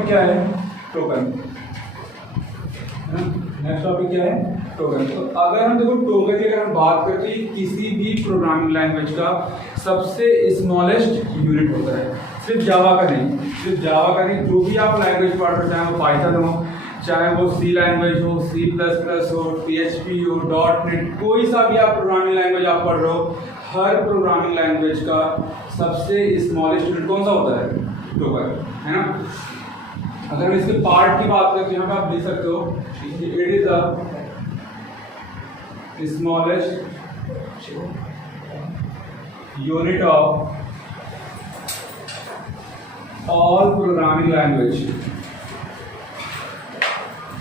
Topic क्या है? Token. Next topic क्या है? टोकन। तो अगर हम देखो टोकन की अगर हम बात करते हैं, किसी भी प्रोग्रामिंग लैंग्वेज का सबसे स्मॉलेस्ट यूनिट होता है। सिर्फ जावा का नहीं, सिर्फ जावा का नहीं, जो भी आप लैंग्वेज पढ़ रहे हो, चाहे वो पाइथन हो, चाहे वो सी लैंग्वेज हो, C++ हो, PHP हो, .NET, कोई सा भी आप प्रोग्रामिंग लैंग्वेज आप पढ़ रहे हो, हर प्रोग्रामिंग लैंग्वेज का सबसे स्मॉलेस्ट यूनिट कौन सा होता है? टोकन, है ना। अगर हम इसके पार्ट की बात करें तो यहाँ पे आप देख सकते हो, it is the smallest unit of all programming language,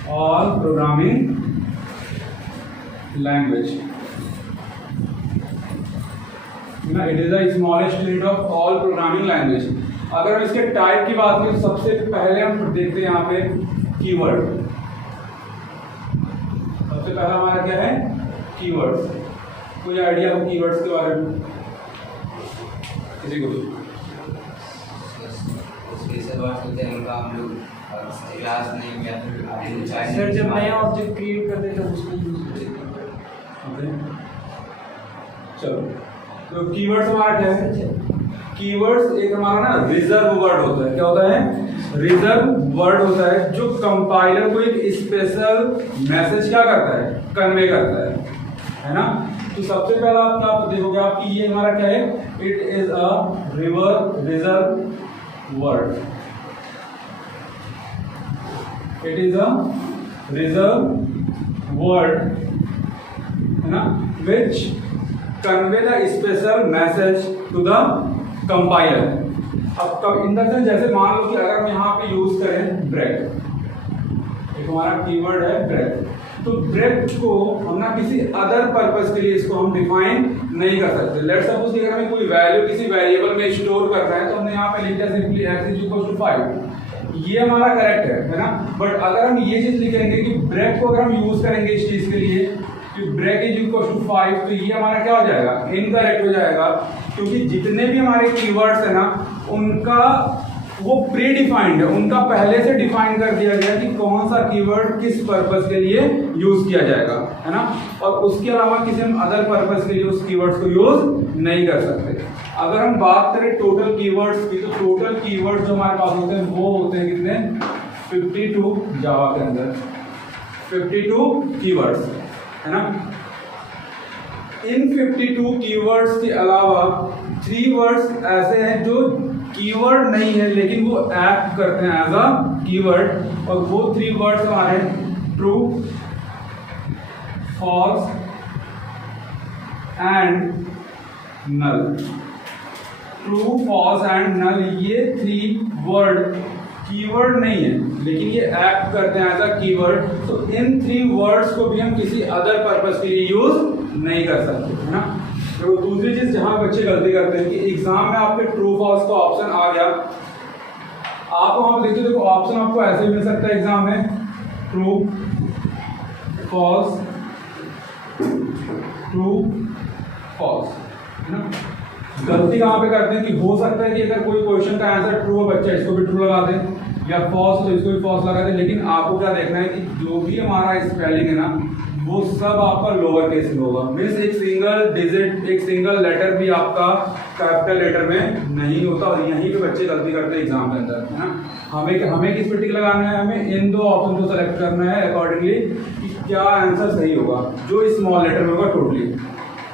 all programming language, ना, it is the smallest unit of all programming language. अगर हम इसके टाइप की बात करें तो सबसे पहले हम देखते हैं यहाँ पे कीवर्ड। सबसे पहला हमारा क्या है? कीवर्ड्स। कोई आइडिया हो कीवर्ड्स के बारे में किसी को? सर जब नया ऑब्जेक्ट क्रिएट करते थे उसमें यूज होते थे। ओके, चलो, तो कीवर्ड्स हमारा क्या है? कीवर्ड्स एक हमारा ना रिजर्व वर्ड होता है। क्या होता है? रिजर्व वर्ड होता है, जो कंपाइलर को एक स्पेशल मैसेज क्या करता है? कन्वे करता है ना। तो सबसे पहला आप देखोगे आपकी ये हमारा क्या है? It is a reserve word, it is a reserve word, है ना, which convey the special message to the compiler. अब इन द सेंस, जैसे मान लो कि अगर हम यहाँ पे यूज करें ब्रेक, एक हमारा कीवर्ड है ब्रेक, तो ब्रेक को हम ना किसी अदर पर्पस के लिए इसको हम डिफाइन नहीं कर सकते। लेट्स सपोज कि अगर हमें कोई वैल्यू किसी वेरिएबल में स्टोर करना है तो हमने यहाँ पे लिख दिया सिंपली x = 5, ये हमारा करेक्ट है ना। बट अगर हम ये चीज लिखेंगे कि ब्रेक को अगर हम यूज करेंगे इस चीज के लिए कि ब्रेक = 5, तो ये हमारा क्या हो जाएगा? इनकरेक्ट हो जाएगा, क्योंकि जितने भी हमारे कीवर्ड्स है ना उनका वो प्री डिफाइंड है, उनका पहले से डिफाइन कर दिया गया कि कौन सा कीवर्ड किस पर्पस के लिए यूज किया जाएगा, है ना। और उसके अलावा किसी हम अदर पर्पस के लिए उस कीवर्ड्स को यूज नहीं कर सकते। अगर हम बात करें टोटल कीवर्ड्स की, तो टोटल कीवर्ड्स जो हमारे पास होते हैं वो होते हैं कितने? 52 जावा के अंदर 52 कीवर्ड्स, है ना। इन 52 कीवर्ड्स के अलावा 3 वर्ड्स ऐसे हैं जो कीवर्ड नहीं है लेकिन वो एक्ट करते हैं एज अ कीवर्ड, और वो 3 वर्ड्स हमारे true, false and null. True, false and null, ये 3 वर्ड कीवर्ड नहीं है लेकिन ये एक्ट करते हैं एज अ कीवर्ड। तो इन 3 वर्ड्स को भी हम किसी अदर पर्पस के लिए यूज नहीं कर सकते, है ना। तो दूसरी चीज जहां बच्चे गलती करते हैं कि एग्जाम में आपके ट्रू फॉल्स का ऑप्शन आ गया, आप वहां देखिए, देखो ऑप्शन आपको ऐसे मिल सकता है एग्जाम में, ट्रू, फॉल्स, ट्रू, फॉल्स, है ना। गलती कहां पे करते हैं कि हो सकता है कि अगर कोई क्वेश्चन का आंसर ट्रू है, बच्चा इसको भी ट्रू लगा दे, या फॉल्स तो इसको भी फॉल्स लगा दे, लेकिन आपको क्या देखना है कि जो भी हमारा स्पेलिंग है ना वो सब आपका लोअर केस में होगा। मीन्स एक सिंगल डिजिट, एक सिंगल लेटर भी आपका कैपिटल लेटर में नहीं होता, और यहीं पे बच्चे गलती करते हैं एग्जाम के अंदर, है ना। हमें किस पे टिक लगाना है? हमें इन 2 ऑप्शन को सेलेक्ट करना है अकॉर्डिंगली कि क्या आंसर सही होगा, जो स्मॉल लेटर में होगा टोटली,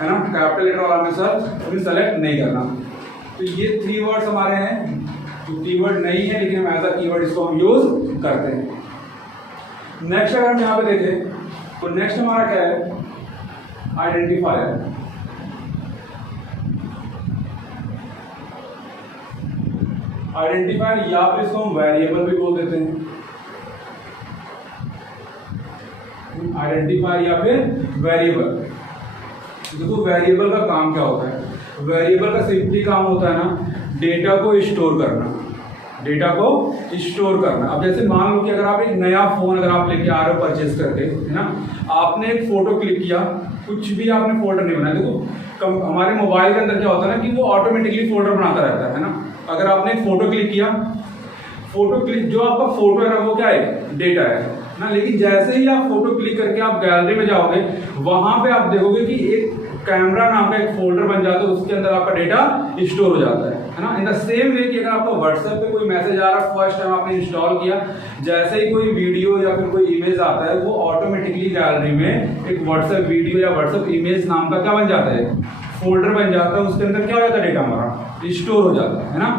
है ना। कैपिटल लेटर वाला आंसर कभी सेलेक्ट नहीं करना। तो ये 3 वर्ड्स हमारे हैं जो कीवर्ड नहीं है लेकिन हम एज अ कीवर्ड इसको हम यूज करते हैं। नेक्स्ट अगर हम यहाँ पे देखें तो नेक्स्ट हमारा क्या है? आइडेंटिफायर। आइडेंटिफायर या फिर इसको हम वेरिएबल भी बोल देते हैं। आइडेंटिफायर या फिर वेरिएबल। देखो वेरिएबल का काम क्या होता है? वेरिएबल का सिंपली काम होता है ना डेटा को स्टोर करना, डेटा को स्टोर करना। अब जैसे मान लो कि अगर आप एक नया फोन अगर आप लेके आ रहे हो परचेज करके, है ना, आपने एक फोटो क्लिक किया, कुछ भी आपने फोल्डर नहीं बनाया। देखो हमारे मोबाइल के अंदर क्या होता है ना कि वो ऑटोमेटिकली फोल्डर बनाता रहता है ना। अगर आपने एक फोटो क्लिक किया, फोटो क्लिक, जो आपका फोटो है ना वो क्या है, डेटा है ना। लेकिन जैसे ही आप फोटो क्लिक करके आप गैलरी में जाओगे, वहां पे आप देखोगे कि एक कैमरा नाम का एक फोल्डर बन जाता है, उसके अंदर आपका डेटा स्टोर हो जाता है ना। इन द सेम वे कि अगर आपको व्हाट्सएप पे कोई मैसेज आ रहा है, फर्स्ट टाइम आपने इंस्टॉल किया, जैसे ही कोई वीडियो या फिर कोई इमेज आता है, वो ऑटोमेटिकली गैलरी में एक व्हाट्सएप वीडियो या व्हाट्सएप इमेज नाम का क्या बन जाता है, फोल्डर बन जाता है। उसके अंदर क्या हो जाता है, डेटा हमारा स्टोर हो जाता है ना।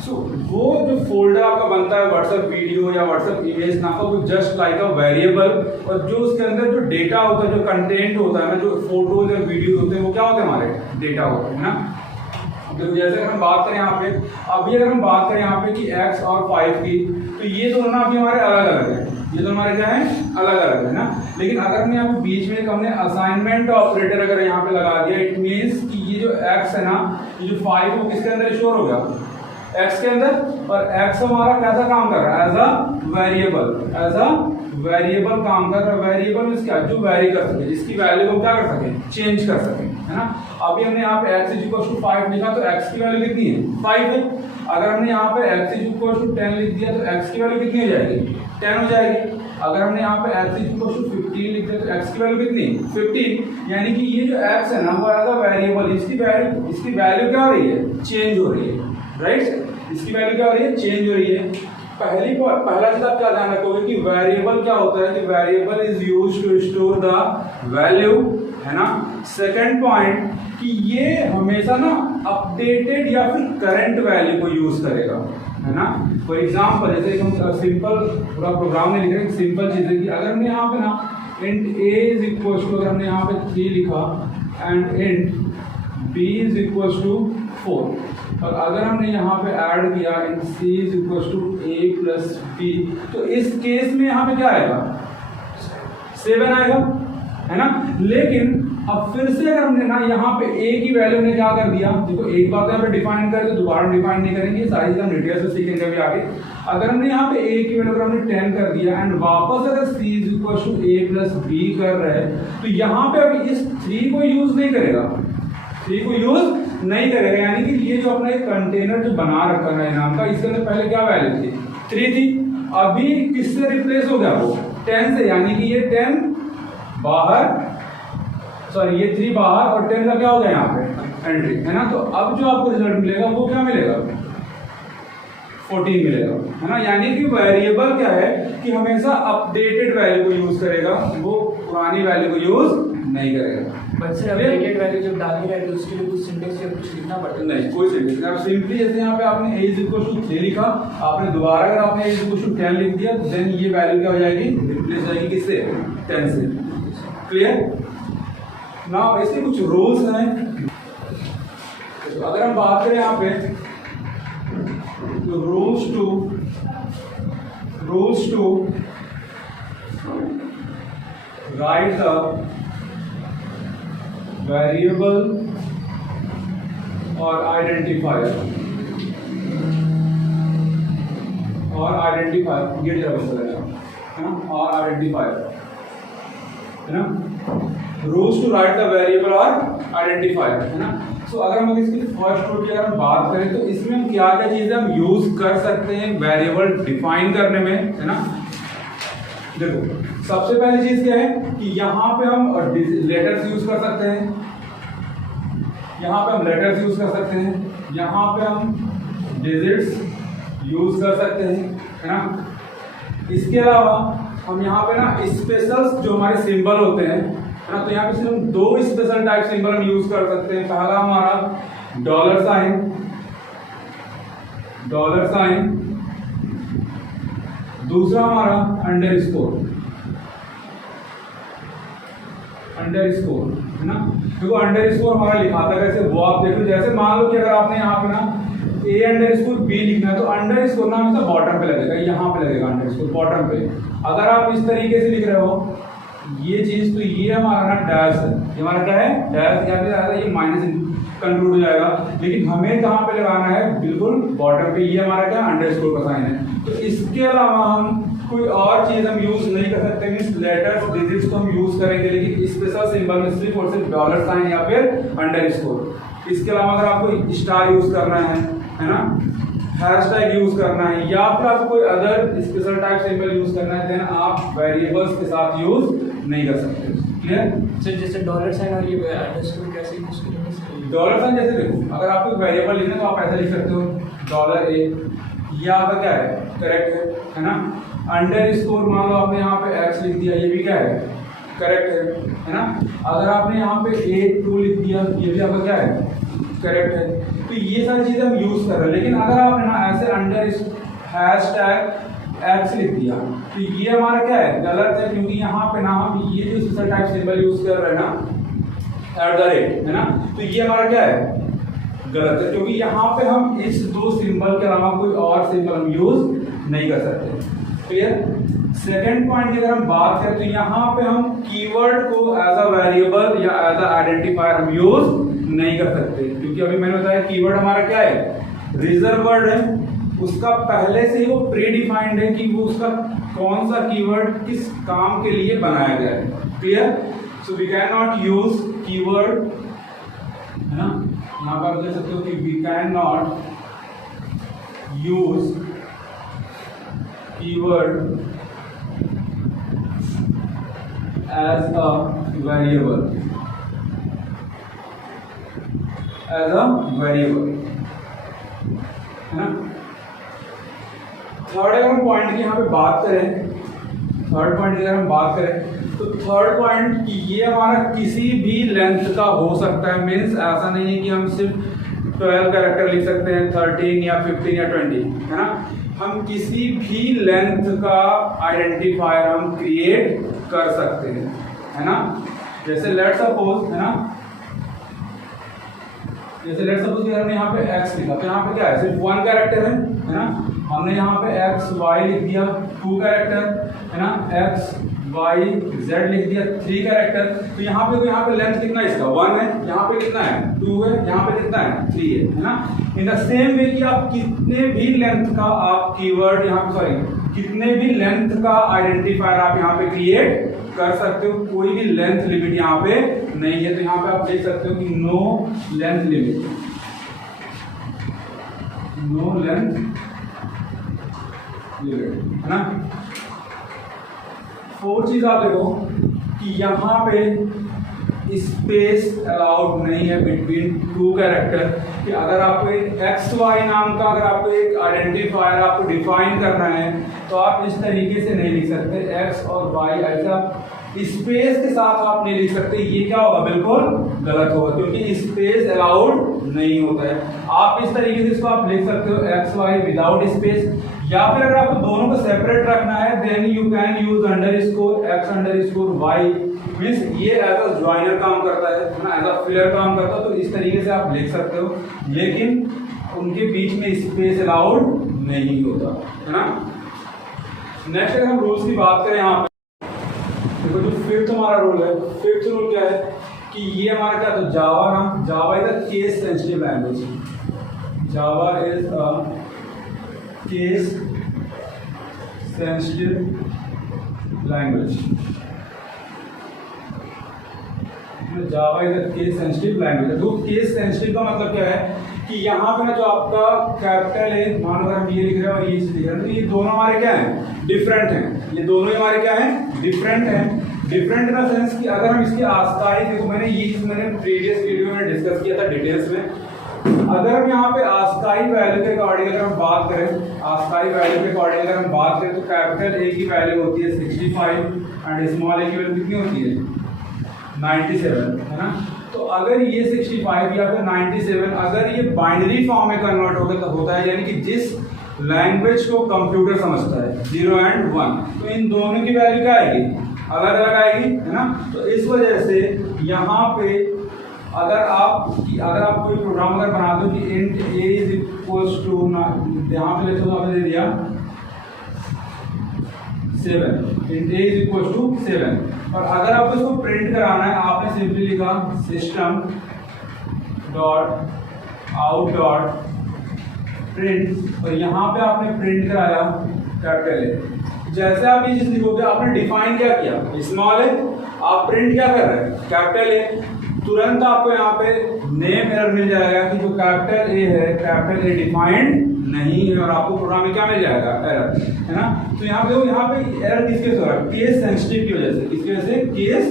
सो वो जो फोल्डर आपका बनता है व्हाट्सएप वीडियो या व्हाट्सएप इमेज नाम का, वो जस्ट लाइक अ वेरिएबल, और जो उसके अंदर जो डेटा होता है, जो कंटेंट होता है ना, जो फोटोज और वीडियो होते हैं, वो क्या होते हैं, हमारे डेटा होते हैं ना। तो जैसे अगर हम बात करें यहाँ पे, अभी अगर हम बात करें यहाँ पे कि x और 5 की, तो ये दोनों ना अभी हमारे अलग अलग है, ये तो हमारे क्या है, अलग अलग है ना। लेकिन अगर हमने यहाँ पे बीच में हमने असाइनमेंट ऑपरेटर अगर यहाँ पे लगा दिया, इट मीन्स कि ये जो x है ना, ये जो 5 है वो किसके अंदर स्टोर हो गया, x के अंदर, और x हमारा कैसा काम कर रहा है, एज अ वेरिएबल काम कर रहा है। वेरिएबल मींस क्या, जो वेरी कर सके, जिसकी वैल्यू को क्या कर सके, चेंज कर सके, है ना। अभी हमने यहाँ पे x = 5 लिखा, तो x की वैल्यू कितनी है, 5 है। अगर हमने यहाँ पे x = 10 लिख दिया, तो x की वैल्यू कितनी हो जाएगी, 10 हो जाएगी। अगर हमने यहाँ पे x = 15 लिख दिया, तो x की वैल्यू कितनी, 15। यानी कि ये जो x है ना, वो एज अ वेरिएबल, इसकी वैल्यू क्या हो रही है, चेंज हो रही है, राइट। इसकी वैल्यू क्या हो रही है, चेंज हो रही है। पहला चीज आप क्या ध्यान रखोगे कि वेरिएबल क्या होता है, कि variable is used to store the value, है ना। सेकंड पॉइंट कि ये हमेशा ना अपडेटेड या फिर करंट वैल्यू को यूज करेगा, है ना। फॉर एग्जांपल जैसे हम सिंपल पूरा प्रोग्राम में लिख रहे हैं, सिंपल चीज है कि अगर हमने यहाँ पे ना int a = अगर हमने यहाँ पे 3 लिखा एंड int b = 4, और अगर हमने यहाँ पे ऐड किया int c = a + b, तो इस केस में यहाँ पे क्या आएगा, 7 आएगा, है ना। लेकिन अब फिर से अगर हमने ना यहाँ पे a की वैल्यू ने क्या कर दिया, देखो एक बात यहाँ पे डिफाइन कर, तो दोबारा डिफाइन नहीं करेंगे, सारी चीज हम डिटेल से सीखेंगे अभी आगे। अगर हमने यहाँ पे a की वैल्यू अगर हमने 10 कर दिया एंड वापस अगर c = a + b कर रहे हैं, तो यहाँ पे अभी इस 3 को यूज नहीं करेगा, 3 को यूज नहीं करेगा। यानी कि ये जो अपना एक कंटेनर जो बना रखा है नाम का, इसके अंदर पहले क्या वैल्यू थी, 3 थी, अभी किससे रिप्लेस हो गया, वो 10 से। यानी कि ये 10 बाहर, सॉरी ये 3 बाहर और 10 का क्या हो गया यहाँ पे एंट्री, है ना। तो अब जो आपको रिजल्ट मिलेगा वो क्या मिलेगा, 14 मिलेगा, है ना। यानी कि वेरिएबल क्या है कि हमेशा अपडेटेड वैल्यू को यूज करेगा, वो पुरानी वैल्यू को यूज नहीं करेगा। बच्चे अपडेटेड वैल्यू जब डालनी है तो उसके लिए कुछ सिंटेक्स या कुछ लिखना पड़ता है, नहीं कोई सिंटेक्स नहीं। आप सिंपली जैसे यहाँ पे आपने a = 3 लिखा, आपने दोबारा अगर आपने a = 10 लिख दिया, देन ये वैल्यू क्या हो जाएगी, रिप्लेस हो जाएगी किससे, 10 से। क्लियर। नाउ इसके कुछ रूल्स हैं, तो अगर हम बात करें यहाँ पे, तो rules to write the variable और आइडेंटिफायर ये जरूर है ना, और आइडेंटिफायर, है ना। Rules to write the variable और आइडेंटिफायर, है ना। सो अगर हम इसकी फर्स्ट रूल की अगर हम बात करें, तो इसमें हम क्या क्या चीजें हम यूज कर सकते हैं वेरिएबल डिफाइन करने में, है ना। देखो सबसे पहली चीज क्या है कि यहाँ पे हम लेटर्स यूज कर सकते हैं, यहाँ पे हम लेटर्स यूज कर सकते हैं, यहाँ पे हम डिजिट्स यूज कर सकते हैं, है ना। इसके अलावा हम यहाँ पे ना स्पेशल जो हमारे सिंबल होते हैं, है ना, तो यहाँ पे सिर्फ 2 स्पेशल टाइप सिंबल हम यूज कर सकते हैं। पहला हमारा $, दूसरा हमारा अंडरस्कोर, है ना। देखो अंडरस्कोर हमारा लिखा था कैसे, वो आप देखो, जैसे मान लो कि अगर आपने यहाँ पे ना a_b लिखना है, तो अंडरस्कोर ना हमेशा बॉटम पे लगेगा, यहाँ पे लगेगा अंडरस्कोर बॉटम पे। अगर आप इस तरीके से लिख रहे हो ये चीज, तो ये हमारा ना डैश है, ये हमारा क्या है, डैश, या फिर ये माइनस कंक्लूड हो जाएगा। लेकिन हमें कहाँ पे लगाना है, बिल्कुल बॉटम पे, ये हमारा क्या अंडरस्कोर का साइन है। तो इसके अलावा हम कोई और चीज हम यूज नहीं कर सकते, मींस लेटर्स डिजिट्स को हम यूज करेंगे, लेकिन स्पेशल सिंबल में सिर्फ और सिर्फ $साइन या फिर अंडरस्कोर। इसके अलावा अगर आपको स्टार यूज करना है ना, हैशटैग यूज करना है या फिर आपको कोई other special type symbol use करना है, देन आप वेरिएबल्स के साथ यूज नहीं कर सकते। क्लियर? सर जैसे डॉलर साइन और ये अंडरस्कोर कैसे यूज करेंगे? डॉलर साइन जैसे देखो, अगर आपको एक वेरिएबल लिखना है तो आप ऐसा लिख सकते हो $a, ये आपका क्या है, करेक्ट है ना। अंडरस्कोर मान लो आपने यहाँ पे x लिख दिया, ये भी क्या है, करेक्ट है ना। अगर आपने यहाँ पे A2 लिख दिया, ये भी आपका क्या है, करेक्ट है। तो ये सारी चीजें हम यूज कर रहे हैं, लेकिन अगर आपने ना ऐसे अंडर हैशटैग x लिख दिया तो ये हमारा क्या है, गलत है, क्योंकि यहाँ पे ना हम ये जो स्पेशल टाइप सिंबल यूज कर रहे हैं ना @ है ना, तो ये हमारा क्या है, गलत है, क्योंकि यहाँ पे हम इस दो सिंबल के अलावा कोई और सिंबल हम यूज नहीं कर सकते। क्लियर? सेकेंड पॉइंट की अगर हम बात करें तो यहाँ पे हम कीवर्ड को एज अ वेरिएबल या एज अ आइडेंटिफायर हम यूज नहीं कर सकते, क्योंकि अभी मैंने बताया कीवर्ड हमारा क्या है, रिजर्व वर्ड है, उसका पहले से ही वो प्री डिफाइंड है कि वो उसका कौन सा कीवर्ड किस काम के लिए बनाया गया है। Clear? So we can not use keyword, है ना, यहाँ पर देख सकते हो कि we can not use keyword as a variable, as a variable, है ना। थर्ड अगर हम पॉइंट की यहाँ पे बात करें, थर्ड पॉइंट की अगर हम बात करें तो थर्ड पॉइंट कि ये हमारा किसी भी लेंथ का हो सकता है, मीन्स ऐसा नहीं है कि हम सिर्फ 12 कैरेक्टर लिख सकते हैं, 13 या 15 या 20, है ना। हम किसी भी लेंथ का आइडेंटिफायर हम क्रिएट कर सकते हैं, है ना। जैसे लेट सपोज, है ना, जैसे लेट सपोज कि हमने यहाँ पे x लिखा तो यहाँ पे क्या है, सिर्फ 1 कैरेक्टर है ना। हमने यहाँ पे x y लिख दिया 2 कैरेक्टर, है ना, x y z लिख दिया 3 कैरेक्टर, तो यहाँ पे लेंथ कितना है इसका 1 है, यहाँ पे कितना है 2 है, यहाँ पे कितना है 3 है ना। इन द सेम वे कि आप कितने भी लेंथ का आप कीवर्ड यहाँ पे कितने भी लेंथ का आइडेंटिफायर आप यहाँ पे क्रिएट कर सकते हो, कोई भी लेंथ लिमिट यहाँ पे नहीं है। तो यहाँ पे आप देख सकते हो कि no length limit, no length limit, है ना। 4 चीज आप देखो कि यहाँ पे स्पेस अलाउड नहीं है बिटवीन 2 कैरेक्टर, कि अगर आपको एक XY नाम का अगर आपको एक आइडेंटिफायर आपको डिफाइन करना है तो आप इस तरीके से नहीं लिख सकते, X और Y ऐसा स्पेस के साथ आप नहीं लिख सकते। ये क्या होगा, बिल्कुल गलत होगा, क्योंकि स्पेस अलाउड नहीं होता है। आप इस तरीके से इसको आप लिख सकते हो XY विदाउट स्पेस, या फिर अगर आपको दोनों को सेपरेट रखना है then you can use $x_y, means ये एज अ ज्वाइनर काम करता है ना, एज अ फिलर काम करता है, तो इस तरीके से आप लिख सकते हो, लेकिन उनके बीच में स्पेस अलाउड नहीं होता, है ना। नेक्स्ट अगर हम रूल्स की बात करें, यहाँ पे देखो जो फिफ्थ हमारा रूल है, फिफ्थ रूल क्या है कि ये हमारा क्या, तो Java is a case sensitive language, Java is a case sensitive language, Java is a case sensitive language. तो केस सेंसिटिव का मतलब क्या है कि यहाँ पे ना जो आपका कैपिटल है, मान लो अगर हम ये लिख रहे हैं और ये लिख रहे हैं, तो ये दोनों हमारे क्या हैं, डिफरेंट हैं, ये दोनों ही हमारे क्या हैं, डिफरेंट हैं। डिफरेंट इन द सेंस कि अगर हम इसकी आस्काई, देखो मैंने प्रीवियस वीडियो में डिस्कस किया था डिटेल्स में, अगर हम यहाँ पे आस्काई वैल्यू के अकॉर्डिंग अगर हम बात करें, आस्काई वैल्यू के अकॉर्डिंग अगर हम बात करें तो कैपिटल ए की वैल्यू होती है 65 एंड स्मॉल ए की वैल्यू कितनी होती है 97, है ना। तो अगर ये 65 या फिर 97 अगर ये बाइनरी फॉर्म में कन्वर्ट होता है, यानी कि जिस लैंग्वेज को कंप्यूटर समझता है 0 and 1, तो इन दोनों की वैल्यू क्या आएगी, अलग अलग आएगी, है ना। तो इस वजह से यहाँ पे अगर आप कोई प्रोग्राम अगर बना दो कि int a is equals to, यहाँ पे लेते हो आपने दे दिया 7, int a is equals to 7, और अगर आपको इसको प्रिंट कराना है आपने सिंपली लिखा system dot out dot print, और यहाँ पे आपने प्रिंट कराया कैपिटल ए। जैसे आप ये चीज लिखोगे आपने डिफाइन क्या किया, स्मॉल है, आप प्रिंट क्या कर रहे हैं, कैपिटल ए, तुरंत आपको यहाँ पे नेम एरर मिल जाएगा कि जो कैपिटल ए है कैपिटल ए डिफाइंड नहीं है और आपको प्रोग्राम में क्या मिल जाएगा, एरर, है ना। तो यहाँ पे देखो, यहाँ पे एरर किसके हो रहा है, केस सेंसिटिव की वजह से। किसकी वजह से, केस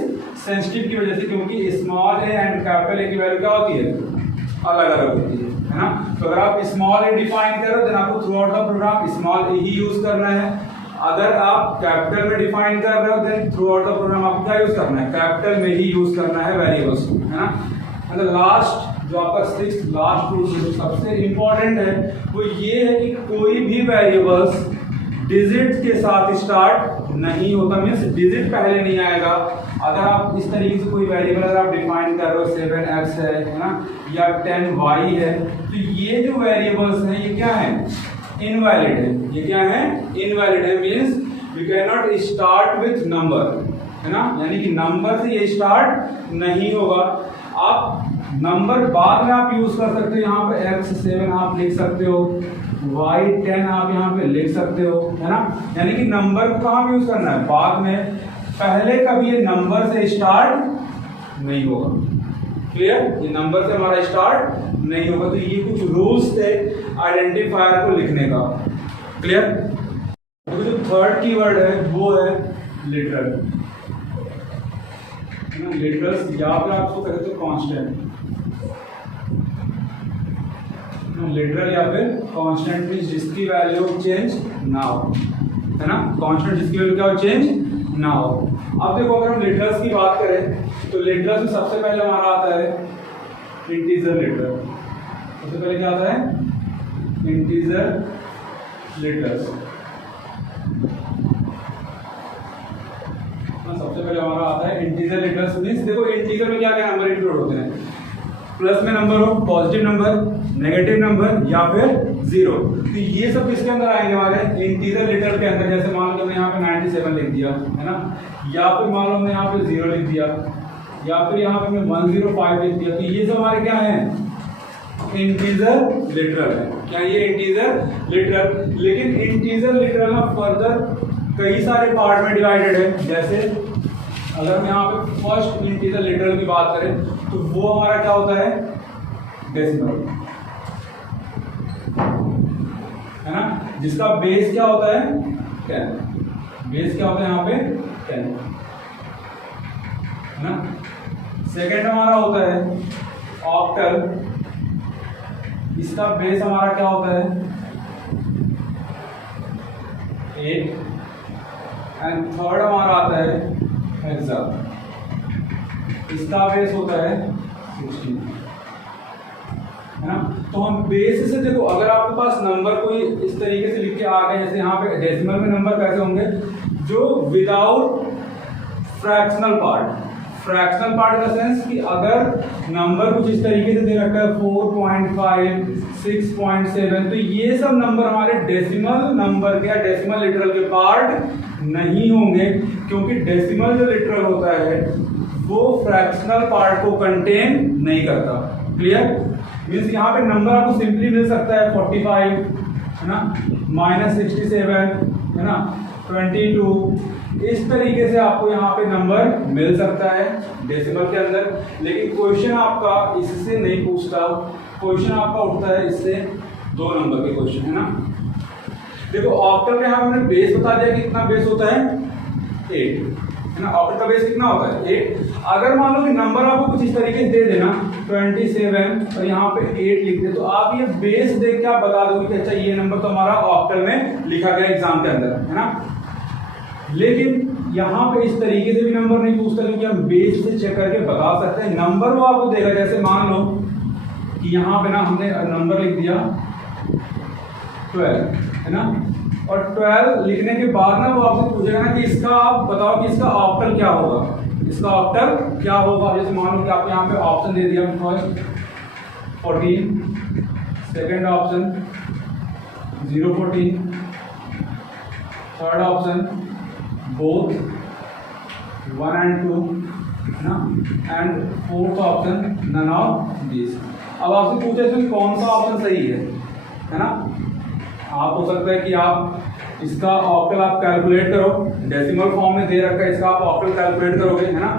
सेंसिटिव की वजह से, क्योंकि small A and capital A की वैल्यू क्या होती है, अलग अलग होती है ना। तो अगर आप स्मॉल ए डिफाइन करो देन आपको throughout the program small a ही यूज करना है। अगर आप कैपिटल में डिफाइन कर रहे हो then throughout the program आपको क्या यूज करना है, कैपिटल में ही यूज करना है वेरिएबल्स, है ना। एंड लास्ट जो आपका सिक्स्थ लास्ट रूल जो सबसे इंपॉर्टेंट है वो ये है कि कोई भी वेरिएबल्स डिजिट के साथ स्टार्ट नहीं होता, मीन्स डिजिट पहले नहीं आएगा। अगर आप इस तरीके से कोई वेरिएबल अगर आप डिफाइन कर रहे हो 7x है ना, या 10y है, तो ये जो वेरिएबल्स हैं ये क्या है, इनवैलिड है। ये क्या है, इनवैलिड है, means we can not start with number, है ना, यानी कि नंबर से ये स्टार्ट नहीं होगा। आप नंबर बाद में आप यूज कर सकते हो, यहाँ पे x7 आप लिख सकते हो, y10 आप यहाँ पे लिख सकते हो, है ना। यानी कि नंबर को कहाँ पे यूज करना है, बाद में, पहले कभी ये नंबर से स्टार्ट नहीं होगा। क्लियर, ये नंबर से हमारा स्टार्ट नहीं होगा। तो ये कुछ रूल्स थे आइडेंटिफायर को लिखने का। क्लियर। तो जो थर्ड कीवर्ड है वो है लिटरल, है ना। लिटरल्स या फिर आपको कहते हो कांस्टेंट, लिटरल या फिर कांस्टेंट मींस जिसकी वैल्यू चेंज ना हो, है ना। कांस्टेंट जिसकी वैल्यू क्या हो, चेंज ना हो। अब देखो अगर हम लिटरल्स की बात करें तो लिटरल्स में सबसे पहले हमारा आता है इंटीजर लिटरल। सबसे पहले क्या आता है, इंटीजर लिटरल्स। सबसे पहले हमारा आता है इंटीजर लिटरल्स। मींस देखो इंटीजर में क्या क्या नंबर इंक्लूड होते हैं, प्लस में नंबर हो, पॉजिटिव नंबर, नेगेटिव नंबर या फिर जीरो। तो ये सब किसके अंदर आएंगे, हमारे इंटीजर लिटरल के अंदर। जैसे मान लो हमने यहाँ पे 97 लिख दिया, है ना, या फिर मान लो हमने यहाँ पे 0 लिख दिया, या फिर यहाँ पे 105 लिख दिया। तो ये सब हमारे क्या है, इंटीजर लिटरल है। क्या ये इंटीजर लिटरल, लेकिन इंटीजर लिटरल ना फर्दर कई सारे पार्ट में डिवाइडेड है। जैसे अगर हम यहाँ पे फर्स्ट इंटीजर लिटरल की बात करें तो वो हमारा क्या होता है, डेसिमल, है ना, जिसका बेस क्या होता है 10। बेस क्या होता है यहाँ पे 10, है ना। सेकेंड हमारा होता है ऑक्टल, इसका बेस हमारा क्या होता है 8। एंड थर्ड हमारा आता है हेक्सा, इसका बेस होता है 16, है ना। तो हम बेस से देखो, अगर आपके पास नंबर कोई इस तरीके से लिख के आ गए, जैसे यहाँ पे डेसिमल में नंबर कैसे होंगे, जो without fractional part. Fractional part in the sense कि अगर नंबर कुछ इस तरीके से दे रखा है 4.5, 6.7, तो ये सब नंबर हमारे डेसिमल नंबर के या डेसिमल लिटरल के पार्ट नहीं होंगे, क्योंकि डेसिमल जो लिटरल होता है वो फ्रैक्शनल पार्ट को कंटेन नहीं करता। क्लियर, मीन्स यहाँ पे नंबर आपको सिंपली मिल सकता है 45, है ना, -67, है ना, 22, इस तरीके से आपको यहाँ पे नंबर मिल सकता है डेसिमल के अंदर। लेकिन क्वेश्चन आपका इससे नहीं पूछता, क्वेश्चन आपका उठता है इससे 2 नंबर के क्वेश्चन, है ना। देखो ऑक्टल में हमने बेस बता दिया कि कितना बेस होता है 8, है ना। ऑक्टल का बेस कितना होता है 8। अगर मान लो कि नंबर आपको कुछ इस तरीके से दे देना 27 और यहाँ पे 8 लिख दे, तो आप ये बेस देख के आप बता दोगे कि अच्छा ये नंबर तो हमारा ऑक्टल में लिखा गया एग्जाम के अंदर, है ना। लेकिन यहाँ पे इस तरीके से भी नंबर नहीं पूछता, क्योंकि हम बेस से चेक करके बता सकते हैं। नंबर वो आपको देगा, जैसे मान लो कि यहाँ पे ना हमने नंबर लिख दिया 12, है ना, और 12 लिखने के बाद ना वो आपसे पूछेगा ना कि इसका आप बताओ कि इसका ऑक्टल क्या होगा, इसका ऑक्टल क्या होगा। जैसे मान लो कि आपको यहाँ पे ऑप्शन दे दिया, first 14, second option 014, third option both 1 and 2, है ना, and fourth option none of this. अब आपसे पूछे तो कौन सा ऑप्शन सही है ना। आप हो सकता है कि आप इसका ऑक्टल आप कैलकुलेट करो, डेसिमल फॉर्म में दे रखा है, इसका आप ऑक्टल कैलकुलेट करोगे, है ना।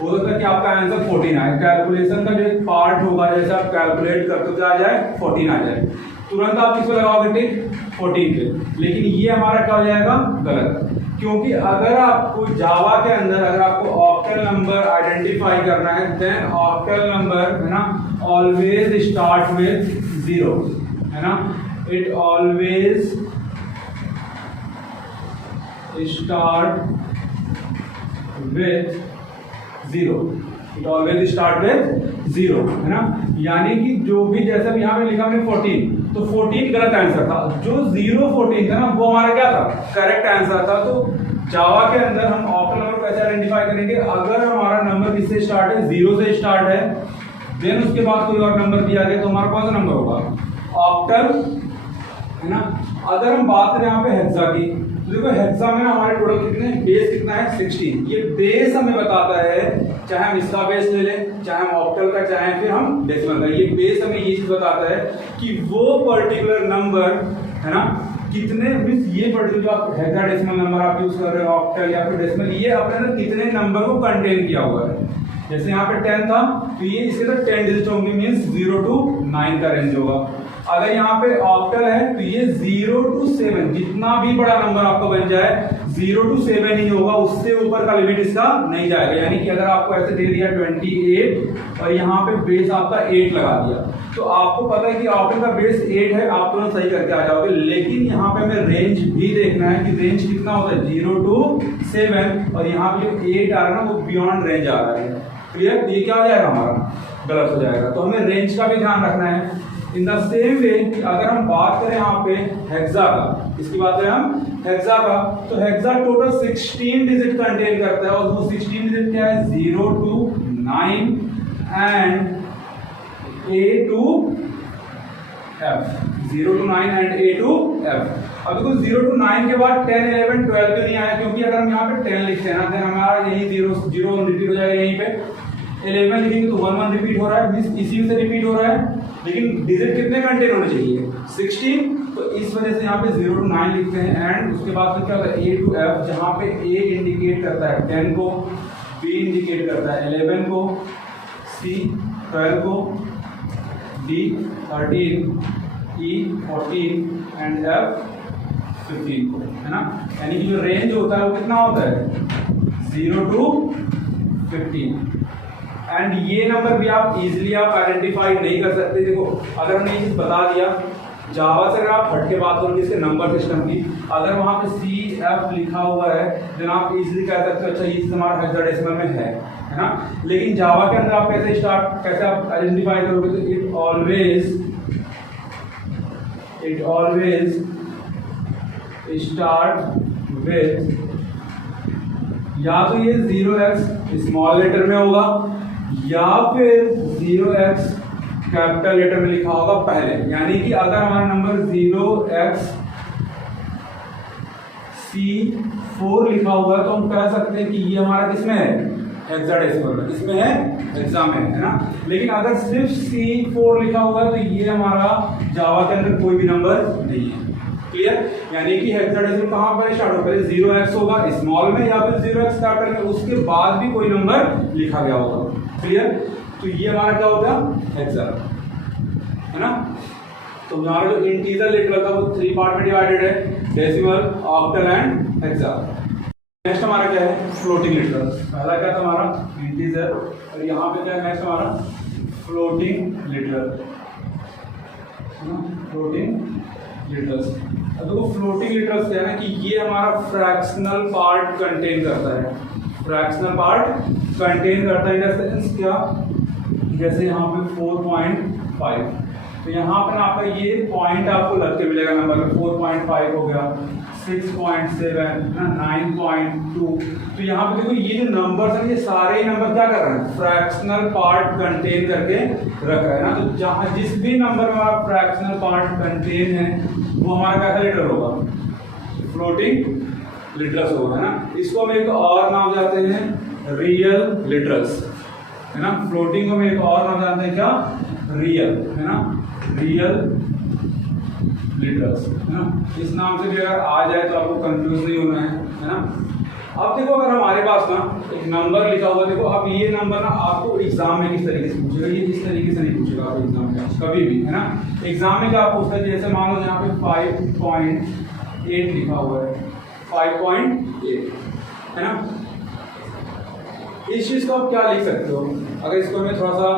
हो सकता है कि आपका आंसर 14 आए, कैलकुलेशन का जो पार्ट होगा, जैसे आप कैलकुलेट करते तो आ जाए 14 आ जाए। तुरंत आप किस पे लगाओगे टिक, 14 पे। लेकिन ये हमारा क्या हो जाएगा, गलत, क्योंकि अगर आपको जावा के अंदर अगर आपको ऑक्टल नंबर आइडेंटिफाई करना है, देन ऑक्टल नंबर है ना ऑलवेज स्टार्ट विद 0, है ना, it always start with 0, it always start with 0, है ना। यानी कि जो भी जैसा भी यहाँ पे लिखा हमने 14, तो 14 गलत आंसर था, जो 0 14 था ना वो हमारा क्या था, करेक्ट आंसर था। तो जावा के अंदर हम ऑक्टल नंबर कैसे आइडेंटिफाई करेंगे, अगर हमारा नंबर किससे स्टार्ट है, 0 से स्टार्ट है, देन उसके बाद कोई और नंबर दिया गया तो हमारा कौन सा नंबर होगा, ऑक्टल, है ना। अगर हम बात करें यहाँ पे हेक्सा की, तो देखो हेक्सा में ना हमारे टोटल कितने, बेस कितना है 16। ये बेस हमें बताता है, चाहे हम इसका बेस ले लें, चाहे हम ऑक्टल का, चाहे फिर हम डेसिमल का, ये बेस हमें ये चीज बताता है कि वो पर्टिकुलर नंबर, है ना, कितने मींस ये पर्टिकुलर जो आप हेक्साडेसिमल नंबर आप यूज कर रहे हो, ऑक्टल या फिर डेसिमल, ये अपने अंदर कितने नंबर को कंटेन किया हुआ है। जैसे यहाँ पे 10 था तो ये इसके अंदर 10 डिजिट होंगे, मींस 0 to 9 का रेंज होगा। अगर यहाँ पे ऑक्टल है तो ये 0 to 7, जितना भी बड़ा नंबर आपका बन जाए 0 to 7 ही होगा, उससे ऊपर का लिमिट इसका नहीं जाएगा। यानी कि अगर आपको ऐसे दे दिया 28 और यहाँ पे बेस आपका 8 लगा दिया, तो आपको पता है कि ऑक्टल का बेस 8 है, आप तुरंत सही करके आ जाओगे। लेकिन यहाँ पे हमें रेंज भी देखना है कि रेंज कितना होता है, 0 to 7, और यहाँ पे जो 8 आ रहा है ना वो बियॉन्ड रेंज आ रहा है। क्लियर, ये क्या हो जाएगा, हमारा गलत हो जाएगा। तो हमें रेंज का भी ध्यान रखना है। इन द सेम वे अगर हम बात करें यहाँ पे हेक्सा का, इसकी बात करें हम हेक्सा का, तो हेक्सा टोटल 16 डिजिट कंटेन करता है, और वो 16 डिजिट क्या है, 0 to 9 and A to F, 0 to 9 and A to F। अब देखो 0 to 9 के बाद 10, 11, 12 क्यों नहीं आया, क्योंकि अगर हम यहाँ पे 10 लिखते हैं ना, देन हमारा यही 0 0 रिपीट हो जाएगा, यहीं पे 11 लिखेंगे तो 1 1 रिपीट हो रहा है, इसी से रिपीट हो रहा है। लेकिन डिजिट कितने कंटेन होने चाहिए, 16, तो इस वजह से यहाँ पे 0 to 9 लिखते हैं। एंड उसके बाद फिर क्या होता है, A to F, जहाँ पे A इंडिकेट करता है 10 को, B इंडिकेट करता है 11 को, C 12 को, D 13, E 14 एंड F 15 को, है ना। यानी कि जो रेंज होता है वो कितना होता है, 0 to 15। एंड ये नंबर भी आप इजीली आप आइडेंटिफाई नहीं कर सकते। देखो अगर हमने ये चीज बता दिया, जावा से अगर आप हट के बात करोगे इसके नंबर सिस्टम की, अगर वहां पे CF लिखा हुआ है देन आप इजीली कह सकते हो अच्छा ये चीज हमारा हेक्साडेसिमल में है ना। लेकिन जावा के अंदर आप कैसे आप आइडेंटिफाई करोगे, तो इट ऑलवेज स्टार्ट विद, या तो ये 0x स्मॉल लेटर में होगा, या फिर 0x कैपिटल लेटर में लिखा होगा पहले। यानी कि अगर हमारा नंबर 0x C4 लिखा हुआ है तो हम कह सकते हैं कि ये हमारा किसमें है, हेक्साडेसिमल में, किसमें है, हेक्सा में, है ना। लेकिन अगर सिर्फ C4 लिखा हुआ है तो ये हमारा जावा के अंदर कोई भी नंबर नहीं है। क्लियर, यानी कि हेक्साडेसिमल कहाँ पर स्टार्ट होगा, पहले 0x होगा स्मॉल में या फिर 0x कैपिटल में, उसके बाद भी कोई नंबर लिखा गया होगा। क्लियर, तो ये हमारा क्या होगा, हेक्सा, है ना। तो हमारा जो इंटीजर लिटरल था वो 3 पार्ट में डिवाइडेड है, decimal, octal and hexa. Next हमारा क्या है, फ्लोटिंग लिटरल। पहला क्या था हमारा इंटीजर, और यहाँ पे क्या है नेक्स्ट हमारा फ्लोटिंग लिटरल, फ्लोटिंग लिटरल्स। अब देखो फ्लोटिंग लिटरल्स क्या है ना कि ये हमारा फ्रैक्शनल पार्ट कंटेन करता है, फ्रैक्शनल पार्ट कंटेन करता है। इन द सेंस क्या, जैसे यहाँ पे 4.5, तो यहाँ पर आपका ये पॉइंट आपको लग के मिलेगा नंबर में, 4.5 हो गया, 6.7, 9.2। तो यहाँ पे देखो ये जो नंबर्स हैं ये सारे नंबर क्या कर रहे हैं, फ्रैक्शनल पार्ट कंटेन करके रख रहे हैं ना। तो जहाँ जिस भी नंबर में हमारा फ्रैक्शनल पार्ट कंटेन है वो हमारा कैसा लिटरल होगा, फ्लोटिंग लिटरल्स होगा, है ना। इसको हम एक और नाम जानते हैं रियल लिटरल्स, है ना। फ्लोटिंग को हम एक और नाम जानते हैं क्या, रियल, है ना, रियल लिटरल्स, है ना। इस नाम से भी अगर आ जाए तो आपको कंफ्यूज नहीं होना है ना। अब देखो अगर हमारे पास ना एक नंबर लिखा हुआ, देखो अब ये नंबर ना आपको एग्जाम में किस तरीके से पूछेगा, ये इस तरीके से नहीं पूछेगा आपको एग्जाम में कभी भी, है ना। एग्जाम में क्या पूछता है, जैसे मान लो यहाँ पे 5.8 लिखा हुआ है, 5.8, है ना। इस चीज को आप क्या लिख सकते हो, अगर इसको हमें थोड़ा सा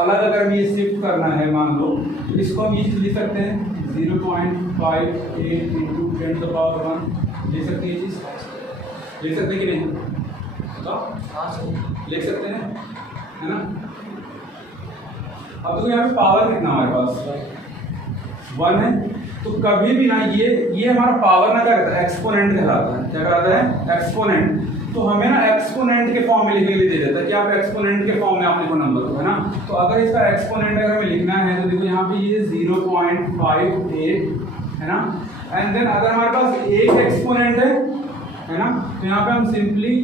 अलग अगर ये शिफ्ट करना है मान लो, तो इसको हम ये चीज लिख सकते हैं 0.58 इंटू 10⁻⁴ लिख सकते हैं, ये चीज लिख सकते हैं कि नहीं, बताओ। लिख सकते हैं, है ना। अब तो यहाँ पे पावर कितना हमारे पास 1 है, तो कभी भी ना ये हमारा पावर ना क्या कहता है, एक्सपोनेंट कहलाता है। क्या कहलाता है, एक्सपोनेंट। तो हमें ना एक्सपोनेंट के फॉर्म में लिखने के लिए दे देता है कि आप एक्सपोनेंट के फॉर्म में आप लिखो नंबर को, है ना। तो अगर इसका एक्सपोनेंट अगर हमें लिखना है तो देखो यहाँ पे ये 0.58 है ना। एंड देन अगर हमारे पास एक एक्सपोनेंट है ना, तो यहाँ पे हम सिंपली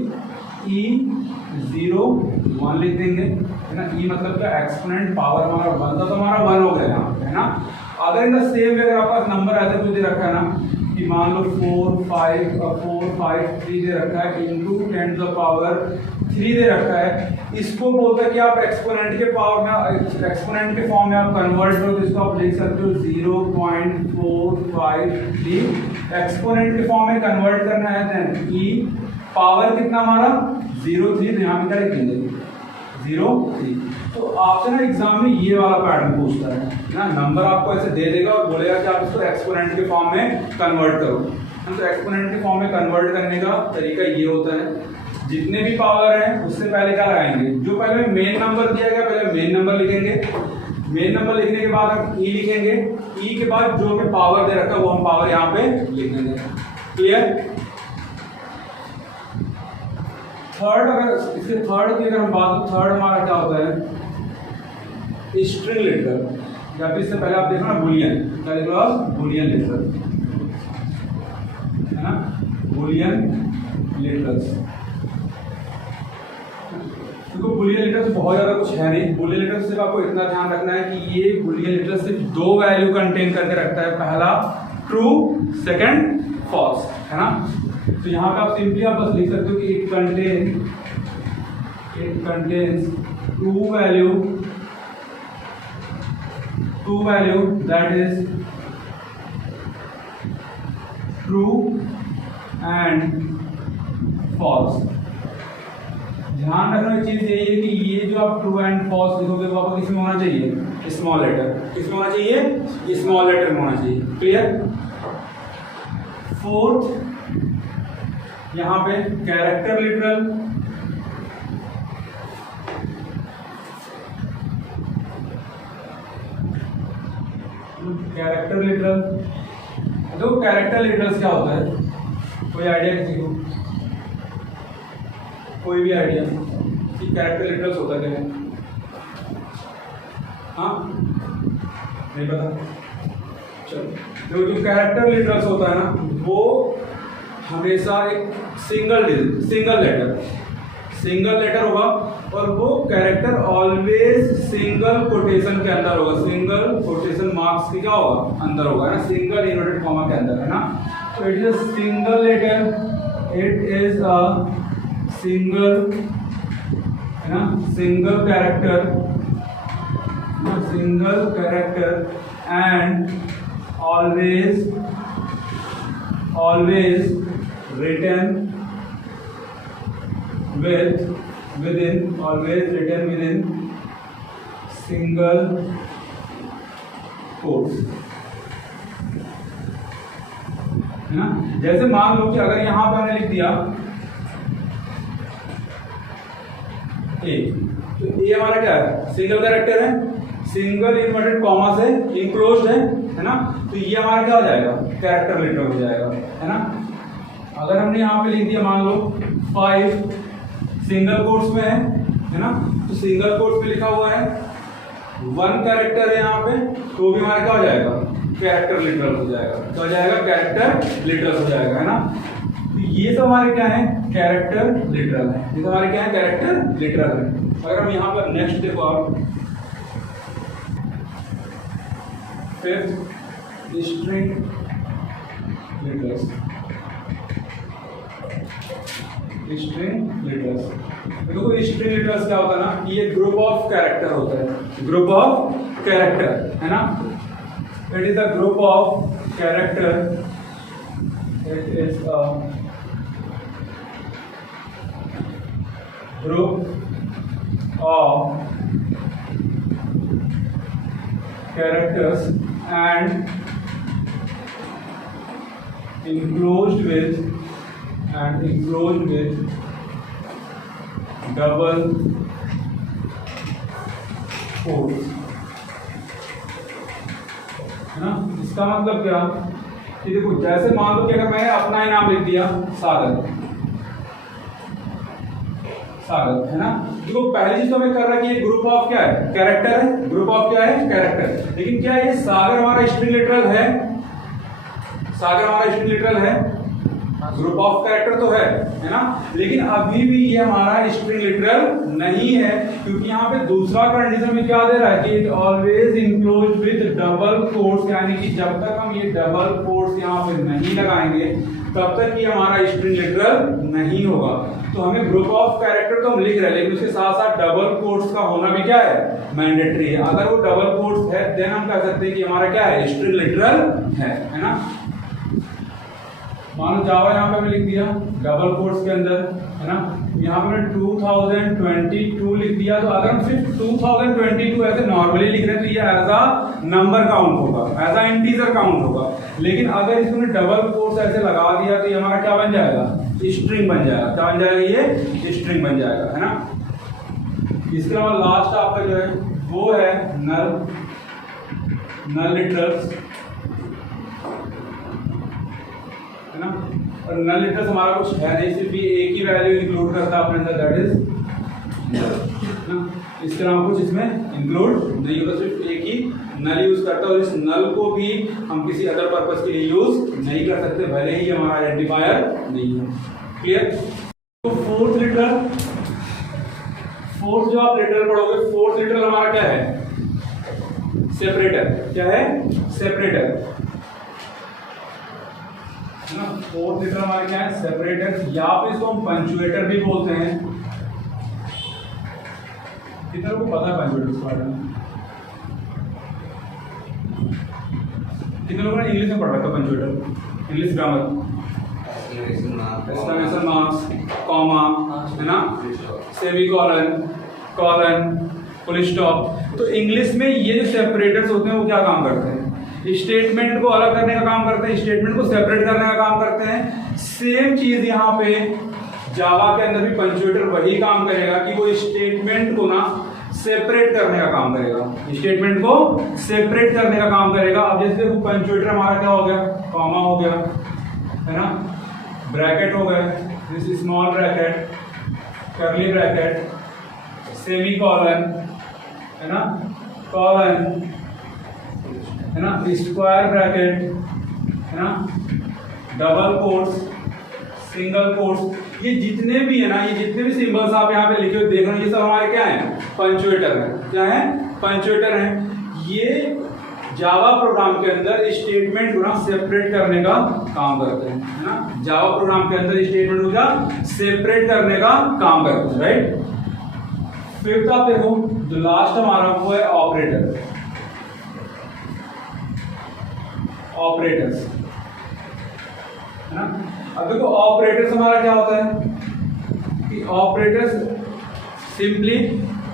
E01 लिख देंगे, है ना। E मतलब क्या, एक्सपोनेंट, पावर हमारा 1 था तो हमारा 1 हो गया यहाँ पे, है ना। अगर इन द सेम वे अगर आपका नंबर ऐसे कुछ दे रखा है ना कि मान लो 453 दे रखा है इंटू 10⁻³ दे रखा है, इसको बोलता है कि आप एक्सपोनेंट के पावर में, एक्सपोनेंट के फॉर्म में आप कन्वर्ट करो, तो इसको आप लिख सकते हो 0.453। एक्सपोनेंट के फॉर्म में कन्वर्ट करना है, देन ई पावर कितना हमारा 03, तो यहाँ पे क्या लिखेंगे 03। तो आपसे ना एग्जाम में ये वाला पैटर्न पूछता है ना, नंबर आपको ऐसे दे देगा और बोलेगा कि आप इसको एक्सपोनेंट के फॉर्म में कन्वर्ट करो। तो एक्सपोनेंट के फॉर्म में कन्वर्ट करने का तरीका ये होता है, जितने भी पावर है उससे पहले क्या लगाएंगे, जो पहले मेन नंबर दिया गया पहले मेन नंबर लिखेंगे, मेन नंबर लिखने के बाद हम ई लिखेंगे, ई के बाद जो हमें पावर दे रखा है वो हम पावर यहाँ पे लिख देंगे। क्लियर। थर्ड, अगर इसके थर्ड की अगर हम बात करें, थर्ड हमारा क्या होता है, स्ट्रिंग लेटर, या फिर इससे पहले आप देखो ना बुलियन, क्या लिख लो आप, बुलियन लेटर, है ना, बुलियन लेटर्स। देखो बुलियन लेटर्स बहुत ज्यादा कुछ है नहीं, बुलियन लेटर्स सिर्फ आपको इतना ध्यान रखना है कि ये बुलियन लेटर सिर्फ 2 वैल्यू कंटेन करके रखता है, पहला ट्रू, सेकंड फॉल्स, है ना। तो यहाँ पे आप सिंपली आप बस लिख सकते हो कि it contains two value that is true and false. ध्यान रखना एक चीज यही है कि ये जो आप ट्रू एंड फॉल्स लिखोगे वो आपको किसमें होना चाहिए, स्मॉल लेटर, किसमें होना चाहिए, स्मॉल लेटर में होना चाहिए। क्लियर। फोर्थ, यहाँ पे कैरेक्टर लिटरल, कैरेक्टर लिटरल। तो कैरेक्टर लिटरल्स क्या होता है, कोई आइडिया किसी को, कोई भी आइडिया कि कैरेक्टर लिटरल्स होता क्या है? हाँ नहीं पता, चलो। जो कैरेक्टर लिटरल्स होता है ना, वो हमेशा एक सिंगल लेटर होगा और वो कैरेक्टर ऑलवेज सिंगल कोटेशन के अंदर होगा, सिंगल कोटेशन मार्क्स की क्या होगा, अंदर होगा, है ना, सिंगल इन्वर्टेड कॉमा के अंदर, है ना। तो it is a single letter, it is a single, है ना, single character and always written within single quotes, है ना। जैसे मान लो कि अगर यहां पे हमने लिख दिया ए, तो ए हमारा क्या है, सिंगल कैरेक्टर है, सिंगल इन्वर्टेड कॉमा से इनक्लोज्ड है ना। तो ये हमारा क्या हो जाएगा, कैरेक्टर लिटर हो जाएगा, है ना। अगर हमने यहाँ पे लिख दिया मान लो 5 सिंगल कोट्स में है ना, तो सिंगल कोट्स में लिखा हुआ है 1 कैरेक्टर है यहाँ पे, तो भी हमारा क्या हो जाएगा, कैरेक्टर लिटरल हो जाएगा, क्या हो जाएगा, कैरेक्टर लिटरल हो जाएगा, है ना। तो ये तो हमारे क्या है, कैरेक्टर लिटरल है, ये तो हमारे क्या है, कैरेक्टर लिटरल है। अगर हम यहाँ पर नेक्स्ट देखो आप, fifth string letters, string letters. देखो स्ट्रिंग लेटर्स क्या होता है ना, ये ग्रुप ऑफ कैरेक्टर होता है, ग्रुप ऑफ कैरेक्टर है ना, it is a group of character, it is a group of characters and enclosed with double quotes, है ना। इसका मतलब क्या कि देखो, जैसे मान लो कि अगर मैंने अपना ही नाम लिख दिया सागर, सागर है ना, देखो पहली चीज तो हमें कर रहा है कि ये ग्रुप ऑफ क्या है, कैरेक्टर है, ग्रुप ऑफ क्या है, कैरेक्टर। लेकिन क्या ये सागर हमारा स्ट्रिंग लिटरल है, सागर हमारा स्ट्रिंग लिटरल है, ग्रुप ऑफ कैरेक्टर तो है ना, लेकिन अभी भी ये हमारा स्ट्रिंग लिटरल नहीं है, क्योंकि यहाँ पे दूसरा कंडीशन में क्या दे रहा है कि it always enclosed with double quotes, यानी कि जब तक हम ये डबल कोट्स यहाँ पे नहीं लगाएंगे तब तक ये हमारा स्ट्रिंग लिटरल नहीं होगा। तो हमें ग्रुप ऑफ कैरेक्टर तो हम लिख रहे हैं, लेकिन उसके साथ साथ डबल कोट्स का होना भी क्या है, मैंडेटरी है। अगर वो डबल कोट्स है देन हम कह सकते हैं कि हमारा क्या है, स्ट्रिंग लिटरल है ना। मानो जावा यहाँ पे मैं लिख दिया डबल कोट्स के अंदर, है ना, यहाँ पे मैंने 2022 लिख दिया, तो अगर हम सिर्फ 2022 ऐसे नॉर्मली लिख रहे हैं तो ये एज अ नंबर काउंट होगा, एज अ इंटीजर काउंट होगा। लेकिन अगर इसमें डबल कोट्स ऐसे लगा दिया तो ये हमारा क्या बन जाएगा, स्ट्रिंग बन जाएगा। क्या बन जाएगा, ये स्ट्रिंग बन जाएगा, है ना। इसके अलावा लास्ट आपका जो है वो है नल लिटरल्स, है ना। और नल लिटरल्स हमारा कुछ है नहीं, सिर्फ ये एक ही वैल्यू इंक्लूड करता है अपने अंदर, दैट इज नल। इसके अलावा कुछ इसमें इंक्लूड नहीं होता, सिर्फ एक ही नल यूज करता है, और इस नल को भी हम किसी अदर पर्पस के लिए यूज नहीं कर सकते, भले ही हमारा आइडेंटिफायर नहीं है। क्लियर। तो फोर्थ लिटरल, फोर्थ जो आप लिटरल पढ़ोगे, फोर्थ लिटरल हमारा क्या है, सेपरेटर। क्या है, सेपरेटर, है ना। फोर्थ लिटरल हमारा क्या है, सेपरेटर, या फिर इसको हम पंचुएटर भी बोलते हैं। कितने लोगों को पता है पंचुएटर के बारे में, कितने लोगों ने इंग्लिश में पढ़ रखा punctuator, English grammar, exclamation marks, comma, है ना, सेमीकोलन, कॉलन, फुल स्टॉप। तो इंग्लिश में ये जो सेपरेटर्स होते हैं वो क्या काम करते हैं, स्टेटमेंट को अलग करने का काम करते हैं, स्टेटमेंट को सेपरेट करने का काम करते हैं। सेम चीज यहाँ पे जावा के अंदर भी पंचुएटर वही काम करेगा कि वो स्टेटमेंट को ना सेपरेट करने का काम करेगा, स्टेटमेंट को सेपरेट करने का काम करेगा। अब जैसे देखो पंचुएटर हमारा क्या हो गया, कॉमा हो गया, है ना, ब्रैकेट हो गए, this small bracket, curly bracket, semicolon, है ना, कॉलन, है ना, स्क्वायर ब्रैकेट, है ना, डबल कोट्स, सिंगल कोट्स, ये जितने भी है ना, ये जितने भी सिंबल्स आप यहाँ पे लिखे हुए देख रहे हो, ये सब हमारे क्या है, पंचुएटर है। क्या है, पंचुएटर है। ये जावा प्रोग्राम के अंदर स्टेटमेंट को ना सेपरेट करने का काम करते हैं, है ना। जावा प्रोग्राम के अंदर स्टेटमेंट को क्या सेपरेट करने का काम करते हैं, राइट। फिफ्थ आप देखो, जो लास्ट हमारा वो है ऑपरेटर, ऑपरेटर्स, है ना। अब देखो ऑपरेटर्स हमारा क्या होता है कि ऑपरेटर्स सिंपली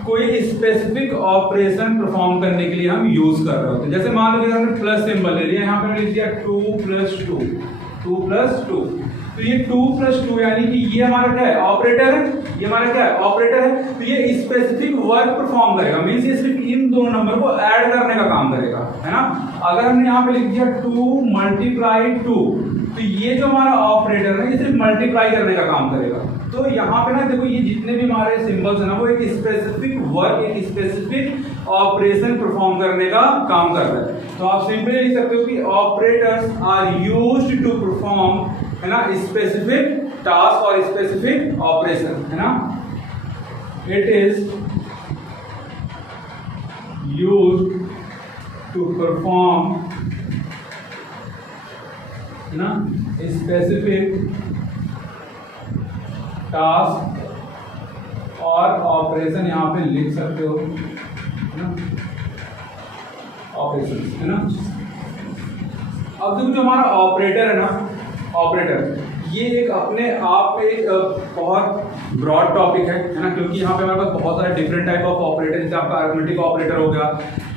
कोई स्पेसिफिक ऑपरेशन परफॉर्म करने के लिए हम यूज कर रहे होते हैं। जैसे मान लो हमने प्लस सिंबल ले लिया, यहाँ पे लिख दिया 2 + 2, 2 + 2, तो ये 2 + 2 यानी कि ये हमारा क्या है, ऑपरेटर है। ये हमारा क्या है, ऑपरेटर है। तो ये स्पेसिफिक वर्क परफॉर्म करेगा, मींस ये सिर्फ इन दोनों नंबर को ऐड करने का काम करेगा, है ना। अगर हमने यहाँ पे लिख दिया 2 × 2, तो ये जो हमारा ऑपरेटर है ये सिर्फ मल्टीप्लाई करने का काम करेगा। तो यहाँ पे ना देखो, ये जितने भी हमारे सिंबल्स है ना, वो एक स्पेसिफिक वर्क, एक स्पेसिफिक ऑपरेशन परफॉर्म करने का काम कर रहा है। तो आप सिंपली लिख सकते हो कि operators are used to perform, है ना, स्पेसिफिक टास्क और स्पेसिफिक ऑपरेशन, है ना। It is used to perform है ना, स्पेसिफिक टास्क और ऑपरेशन यहाँ पे लिख सकते हो, है ना, ऑपरेशन, है ना। अब देखो जो हमारा ऑपरेटर है ना, ऑपरेटर ये एक अपने आप में एक बहुत ब्रॉड टॉपिक है ना, क्योंकि यहाँ पे हमारे पास बहुत सारे डिफरेंट टाइप ऑफ ऑपरेटर, जैसे आपका अरिथमेटिक ऑपरेटर हो गया,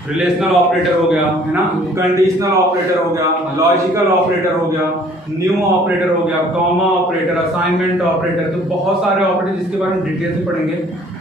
रिलेशनल ऑपरेटर हो गया, है ना, कंडीशनल ऑपरेटर हो गया, लॉजिकल ऑपरेटर हो गया, न्यू ऑपरेटर हो गया, कॉमा ऑपरेटर, असाइनमेंट ऑपरेटर, तो बहुत सारे ऑपरेटर जिसके बारे में डिटेल से पढ़ेंगे।